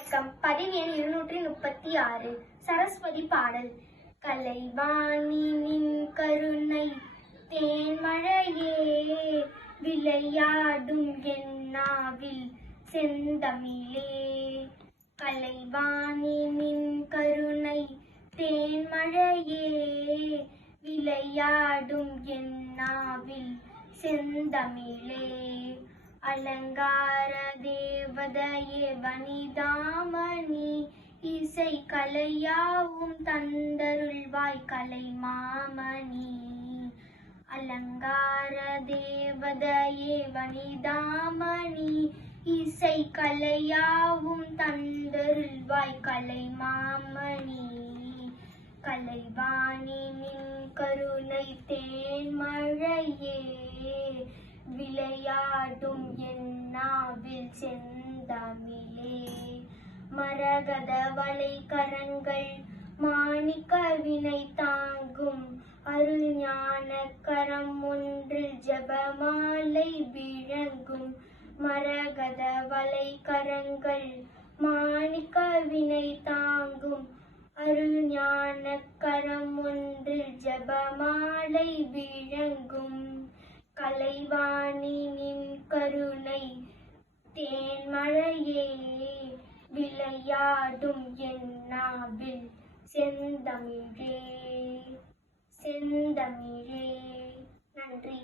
வணக்கம். பதிவு எண் இருநூற்றி முப்பத்தி ஆறு. சரஸ்வதி பாடல். கலைவாணி நின் கருணை தேன்மழையே விளையாடும் என்னாவில் செந்தமிழே. கலைவாணி நின் கருணை தேன்மழையே விளையாடும் என்னாவில் செந்தமிழே. அலங்கார கதையே வனிதாமணி இசை கலையாவும் தந்தருள்வாய் கலை மாமணி. அலங்கார தேவதையே வனிதாமணி இசை கலையாவும் தந்தருள்வாய் கலை மாமணி. கலைவாணி நின் கருணை தேன் மழையே விளையாடும் என் நாவில் சென்று தமிழே மரகத வளை கரங்கள் மாணிக்க வினை தாங்கும் அருள் ஞான கரம் ஒன்றில் ஜபமாலை விளங்கும் மரகத வளை கரங்கள் மாணிக்க வினை தாங்கும் அருள் ஞான கரம் ஒன்றில் ஜபமாலை விளங்கும் கலைவாணி நின் கருணை மழையே விளையாடும் என் நாவில் செந்தமிழே செந்தமிழே. நன்றி.